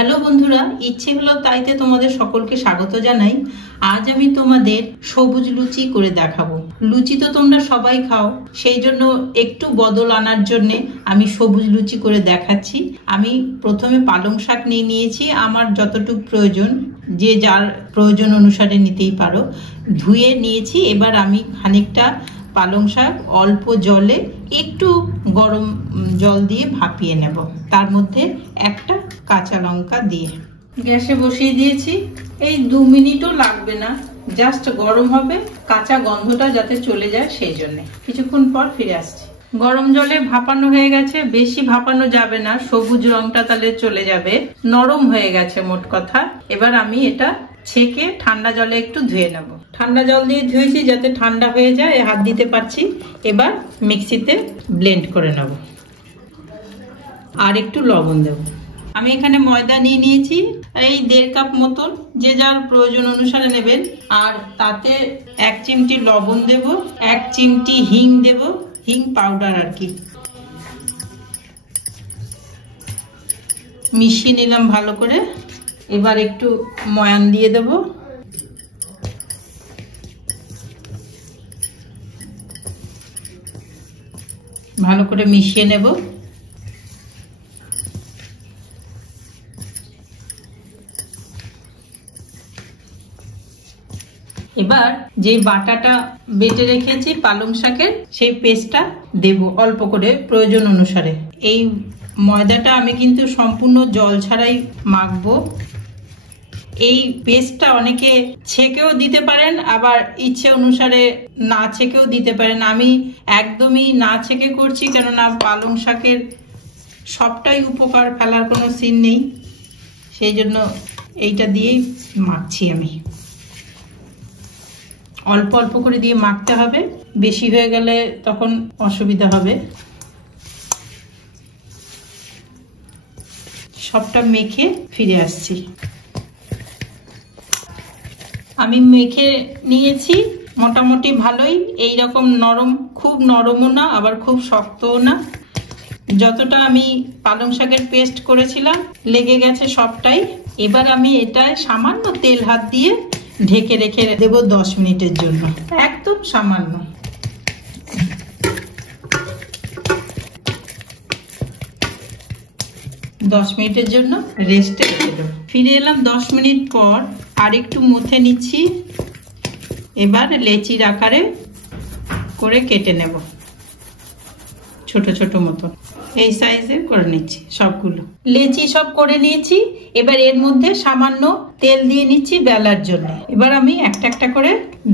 Hello বন্ধুরা, ইচ্ছে হলো তাইতে তোমাদের সকলকে স্বাগত জানাই। আজ আমি তোমাদের সবুজ লুচি করে দেখাবো। লুচি তো তোমরা সবাই খাও, সেই জন্য একটু বদল আনার জন্য আমি সবুজ লুচি করে দেখাচ্ছি। আমি প্রথমে পালং শাক নিয়ে নিয়েছি, আমার যতটুকু প্রয়োজন, যে যার প্রয়োজন অনুসারে নিতেই পারো। ধুয়ে নিয়েছি। এবার আমি খানিকটা পালং শাক অল্প জলে একটু গরম জল দিয়ে ভাপিয়ে নেব, তার মধ্যে একটা কাঁচা লঙ্কা দিয়ে গ্যাসে বসিয়ে দিয়েছি। এই 2 মিনিটও লাগবে না, জাস্ট গরম হবে, কাঁচা গন্ধটা যাতে চলে যায় সেই জন্য। কিছুক্ষণ পর ফিরে আসছি। গরম জলে ভাপানো হয়ে গেছে, বেশি ভাপানো যাবে না, সবুজ রংটা তাহলে চলে যাবে। নরম হয়ে গেছে মোট কথা। এবার আমি এটা ছেঁকে ঠান্ডা জলে একটু ধুয়ে নেব। ঠান্ডা জল দিয়ে ধুয়েছি যাতে ঠান্ডা হয়ে যায়, হাত দিতে পারছি। এবার মিক্সিতে ব্লেন্ড করে নেব, আর একটু লবণ দেব। আমি এখানে ময়দা নিয়ে নিয়েছি, এই 1.5 কাপ মতন, যে যার প্রয়োজন অনুসারে নেবেন। আর তাতে 1 চিমটি লবণ দেব, 1 চিমটি হিং দেব, হিং পাউডার আর কি। মিশিয়ে নিলাম ভালো করে। এবার একটু ময়ান দিয়ে দেব। ভালো করে মিশিয়ে নেব। এবার যে বাটাটা বেটে রেখেছি পালং শাকের, সেই পেস্টটা দেব অল্প করে প্রয়োজন অনুসারে। এই ময়দাটা আমি কিন্তু সম্পূর্ণ জল ছাড়াই মাখবো। এই পেস্টটা অনেকে ছেঁকেও দিতে পারেন, আবার ইচ্ছে অনুসারে না ছেঁকেও দিতে পারেন। আমি একদমই না ছেঁকে করছি, কেননা পালং শাকের সবটাই উপকার, ফেলার কোনো সিন নেই, সেই জন্য এইটা দিয়েই মাখছি আমি। অল্প অল্প করে দিয়ে মাখতে হবে, বেশি হয়ে গেলে তখন অসুবিধা হবে। সবটা মেখে ফিরে আসছি। আমি মেখে নিয়েছি মোটামুটি ভালোই, এই রকম নরম, খুব নরমও না আবার খুব শক্তও না। যতটা আমি পালং শাকের পেস্ট করেছিলাম লেগে গেছে সবটাই। এবার আমি এটা সামান্য তেল হাত দিয়ে ঢেকে রেখে দেব 10 মিনিটের জন্য, একদম সামান্য। দশ মিনিটের জন্য রেস্টে রেখে দেবো। ফিরে এলাম 10 মিনিট পর, আর একটু মুথে নিচ্ছি। এবার লেচির আকারে করে কেটে নেব, ছোট ছোট মতো এই সাইজের করে নিচ্ছি সবগুলো। লেচি সব করে নিয়েছি। এবার এর মধ্যে সামান্য তেল দিয়ে নিচ্ছি বেলার জন্য। এবার আমি একটা একটা করে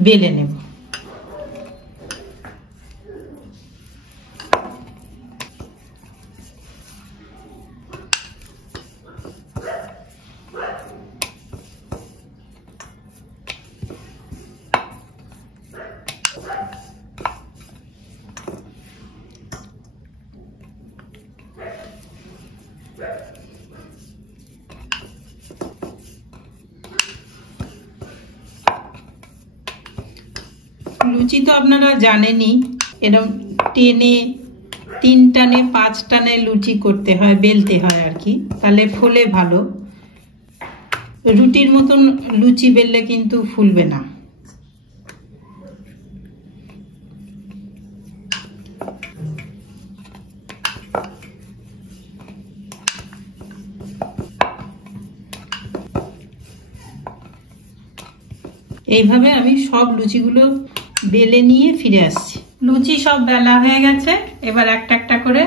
বেলে নেব। লুচি তো আপনারা জানেনই, এরকম টেনে 3 টানে 5 টানে লুচি করতে হয়, বেলতে হয় আর কি, তাহলে ফোলে ভালো। রুটির মতন লুচি বেললে কিন্তু ফুলবে না। এইভাবে আমি সব লুচিগুলো বেলে নিয়ে ফিরে আসছি। লুচি সব বেলা হয়ে গেছে, এবার একটা একটা করে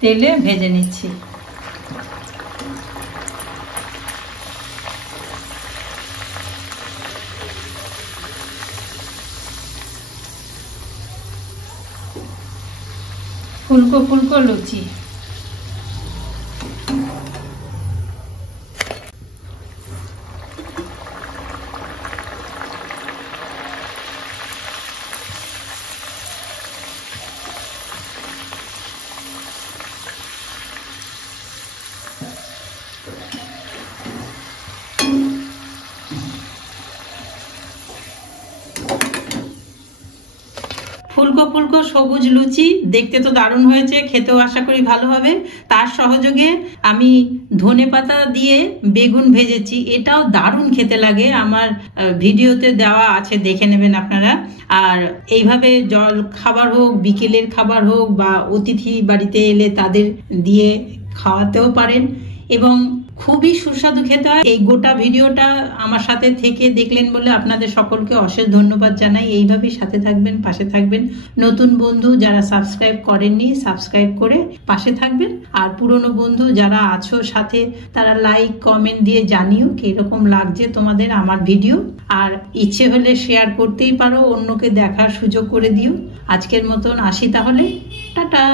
তেলে ভেজে নিচ্ছি। ফুলকো ফুলকো লুচি। ফুলকো ফুলকো সবুজ লুচি দেখতে তো দারুণ হয়েছে, খেতেও আশা করি ভালো হবে। তার সহযোগে আমি ধনেপাতা দিয়ে বেগুন ভেজেছি, এটাও দারুণ খেতে লাগে, আমার ভিডিওতে দেওয়া আছে, দেখে নেবেন আপনারা। আর এইভাবে জল খাবার হোক, বিকেলের খাবার হোক, বা অতিথি বাড়িতে এলে তাদের দিয়ে খাওয়াতেও পারেন এবং খুবই সুস্বাদু খেতে হয়। এই গোটা ভিডিওটা আমার সাথে থেকে দেখলেন বলে আপনাদের সকলকে অশেষ ধন্যবাদ জানাই। এইভাবেই সাথে থাকবেন, পাশে থাকবেন। নতুন বন্ধু যারা সাবস্ক্রাইব করেননি, সাবস্ক্রাইব করে পাশে থাকবেন। আর পুরনো বন্ধু যারা আছো সাথে, তারা লাইক কমেন্ট দিয়ে জানিও কিরকম লাগছে তোমাদের আমার ভিডিও। আর ইচ্ছে হলে শেয়ার করতেই পারো, অন্যকে দেখার সুযোগ করে দিও। আজকের মতন আসি তাহলে, টাটা।